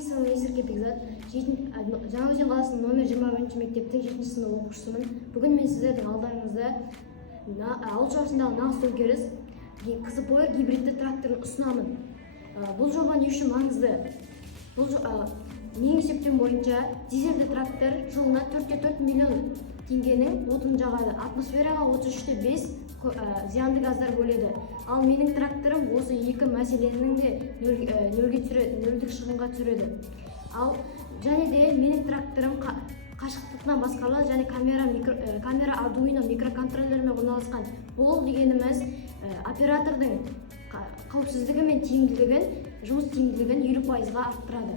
есімім қадам.KZ. Жаңаөзен қаласының номер 21 мектептің 7-ші сынып оқушысымын. Бүгін мен сіздердің алдарыңызда ауыл шаруашылығындағы нағыз төңкеріс KZ-POWER гибридті тракторын ұсынамын. Бұл жоба не үшін маңызды? Менің есептеуім бойынша дизельді трактор жылына 4,4 миллион теңгенің отын жағады. Атмосфераға 33,5 зиянды газдар бөледі. Ал менің тракторым осы екі мәселенің де нөлдік шығынға түсіреді. Ал және де менің тракторым қашықтықтан басқарылады және камера Arduino микроконтроллермен орналасқан. Бұл дегеніміз оператордың қауіпсіздігі мен жұмыс тиімділігін 50%-ға арттырады.